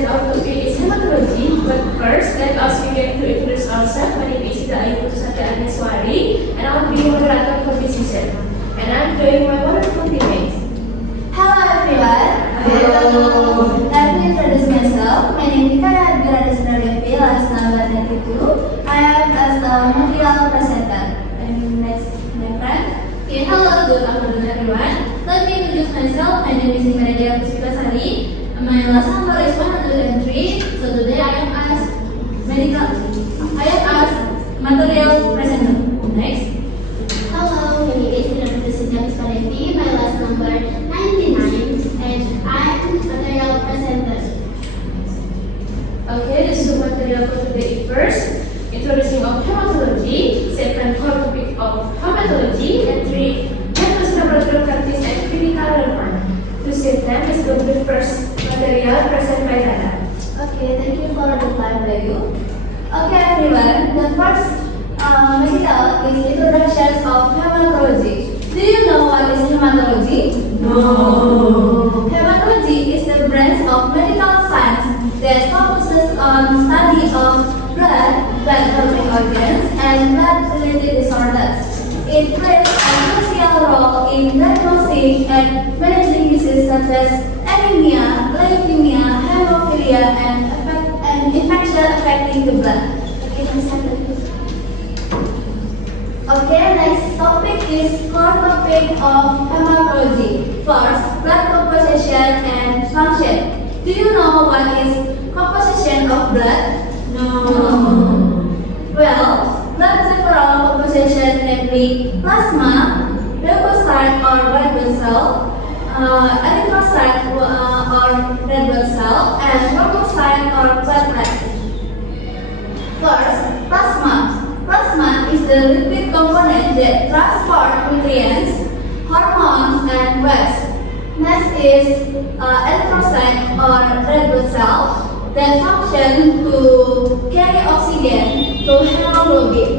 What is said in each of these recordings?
present our topic is hematology, but first let us begin to introduce ourselves. My name is Ida Ayu Putusatya Agneswari, and I'll be your moderator for this session. And I'm joined by wonderful teammates. Hello everyone. Hello. Let me introduce myself. My name is Kara Adira Devi, class number 92. I am as the material presenter. And next, my friend. Okay, hello, good afternoon everyone. Let me introduce myself. My name is Imaria Puspitasari. My last number is 103. So today I am as material presenter. Next. Hello, my name is Nirmala Devi. My last number 99, and I'm material presenter. Okay, this is the material for today. First, introducing of hematology. Second, core topic of hematology. And three, methods laboratory practice and clinical relevance. To save time, let's go to the first material present by Dada. Okay, thank you for the time, Bayu. Okay, everyone. The first medical is introduction of hematology. Do you know what is hematology? No. Hematology is the branch of medical science that focuses on study of blood-forming organs, and blood-related disorders. It plays a crucial role in diagnosing and managing diseases such as anemia, leukemia, hemophilia, and infection affecting the blood. Okay, next topic is core topic of hematology. First, blood composition and function. Do you know what is composition of blood? No. Well, blood several compositions namely plasma, leukocyte or white blood cell, erythrocyte or red blood cell, and thrombocyte or platelet. First, plasma. Plasma is the lipid component that transports nutrients, hormones, and waste. Next is erythrocyte or red blood cell that function to carry oxygen to hemoglobin.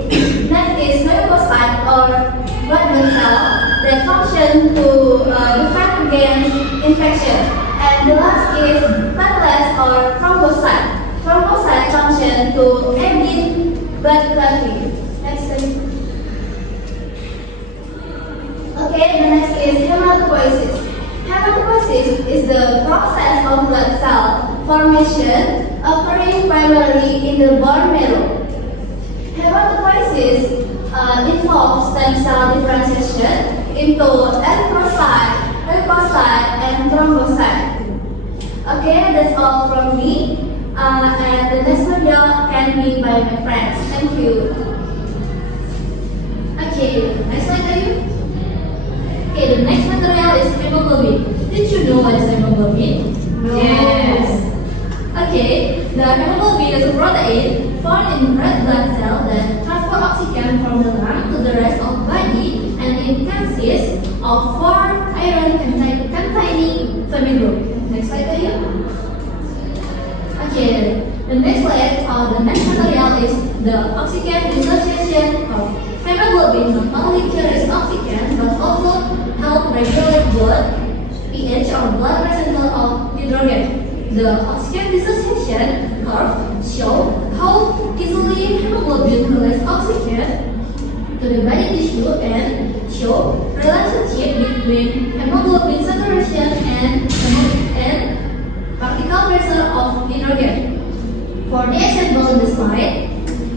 Next is leukocyte or white blood cell that function to defend against infection. And the last is platelets or thrombocyte. Thrombocyte function to aid in blood clotting. Next slide. Okay, the next is hematopoiesis. Hematopoiesis is the process of blood cell formation occurring primarily in the bone marrow. Hematopoiesis involves stem cell differentiation into erythrocyte, leukocyte, and thrombocyte. Okay, that's all from me. And the next video can be by my friends. Thank you. Okay, next slide are you? Okay, the next material is hemoglobin. Did you know what is hemoglobin? No. Yes. Okay, the hemoglobin is a protein found in red blood cell that transport oxygen from the lung to the rest of body, and it consists of 4 iron containing hemoglobin. Next slide are you? Okay, the next material is the oxygen dissociation of hemoglobin. Not only carries oxygen but also help regulate blood pH or blood presence of nitrogen. The oxygen dissociation curve shows how easily hemoglobin releases oxygen to the body tissue and show relationship between hemoglobin saturation and particle pressure of nitrogen. For the example in the slide,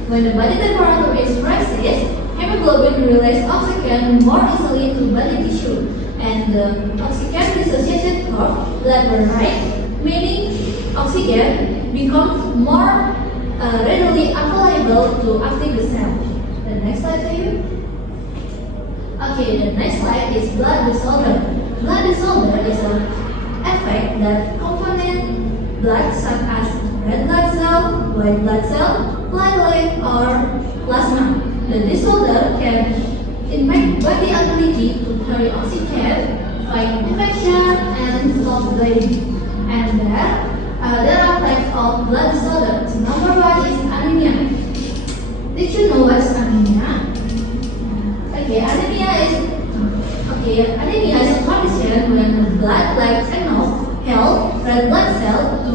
when the body temperature is rises, hemoglobin releases oxygen more easily to body tissue, and the oxygen dissociation curve level right, meaning oxygen becomes more readily available to active the cell. The next slide to you. Okay, the next slide is blood disorder. Blood disorder is an effect that component blood such as red blood cell, white blood cell, platelet, or plasma. The disorder can impact body ability to carry oxygen, fight infection, and stop bleeding. And there are types of blood disorders. Number 1 is anemia. Did you know what is anemia? Anemia is a condition when the blood like enough help red blood cell to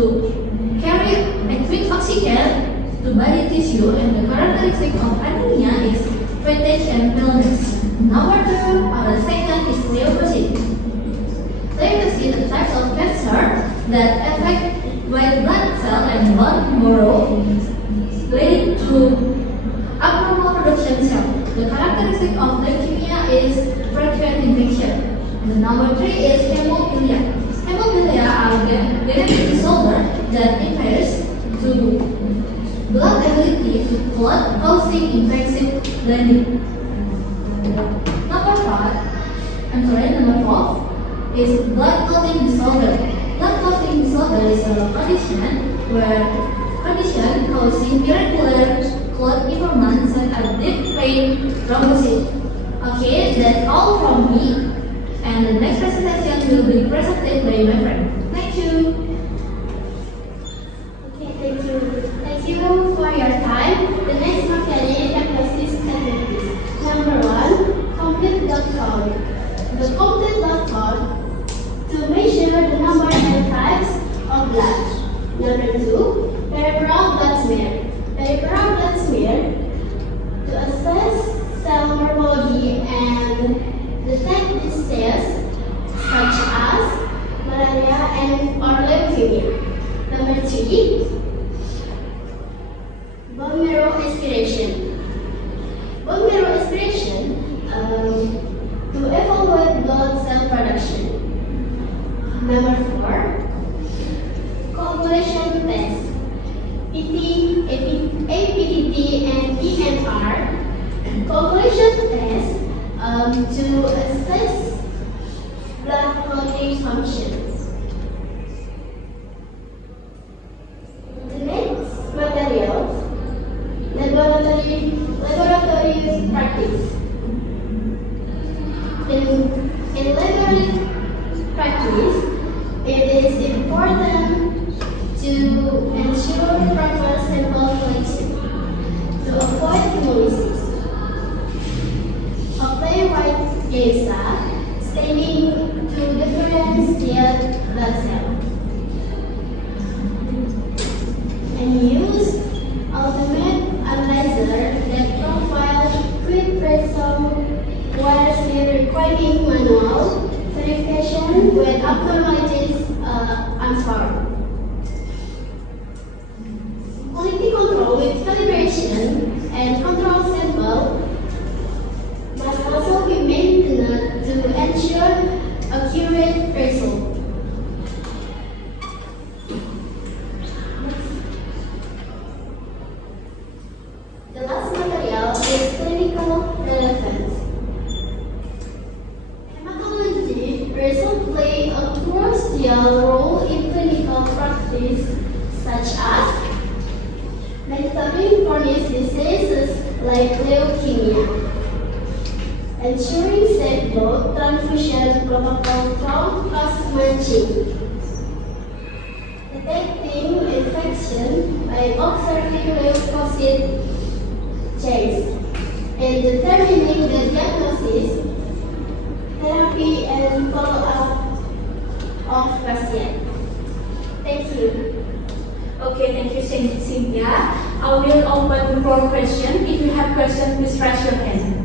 oxygen to body tissue, and the characteristic of anemia is fatigue and paleness. Number 2, our second is leukocyte. Leukocyte is a type of cancer that affect white blood cell and bone marrow, leading to abnormal production cell. The characteristic of leukemia is frequent infection. And the number 3 is hemophilia. Hemophilia are genetic disorder that impairs to blood ability to clot, causing infective bleeding. Number 4 is blood clotting disorder. Blood clotting disorder is a condition causing irregular clot formation and deep vein thrombosis. Okay, that's all from me. And the next presentation will be presented by my friend. Thank you. Okay, thank you. Thank you for your time. The next material consists activities. Number 1, complete blood count. The complete blood count to measure the number and types of blood. Number 2, peripheral blood smear. Peripheral blood smear to assess cell morphology and detect diseases such as malaria and or leukemia. Number 3, bone marrow aspiration. Bone marrow aspiration to evaluate blood cell production. Number 4, coagulation test. APTT and EMR. Coagulation test to assess blood clotting functions. The next material, laboratory practice. In laboratory practice, it is important to ensure proper sample collection to avoid hemolysis. Apply white DSA staining to differentiate blood cells. And use ultimate analyzer that profiles quick result while still requiring manual verification when abnormalities are found. Quality control with calibration and control sample must also be maintained to ensure accurate result. The last material is clinical relevance. Hematology results play a crucial role in clinical practice, such as monitoring chronic diseases like leukemia, ensuring safe blood transfusion protocol from plasma chain, detecting infection by observing leukocyte chains, and determining the diagnosis, therapy, and follow-up of patient. Thank you. Okay, thank you, Cynthia. I will open for questions. If you have questions, please raise your hand.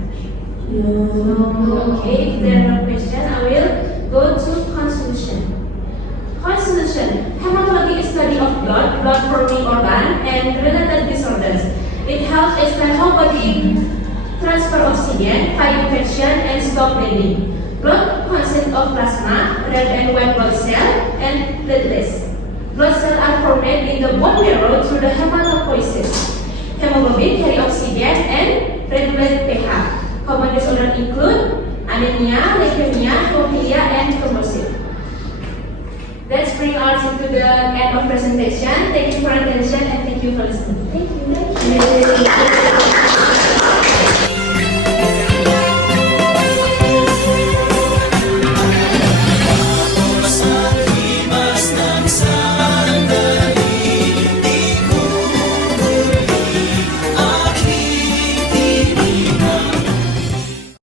No. Okay, if there are no questions, I will go to conclusion. Conclusion. Hematology is study of blood, blood-forming organ, and related disorders. It helps explain how body transfer oxygen, fight infection, and stop bleeding. Blood consists of plasma, red and white blood cell, and platelets. Blood cells are formed in the bone marrow through the hematopoiesis. Hemoglobin carry oxygen and regulate pH. Common disorders include anemia, leukemia, hemophilia, and thrombosis. Let's bring us to the end of presentation. Thank you for attention and thank you for listening. Thank you.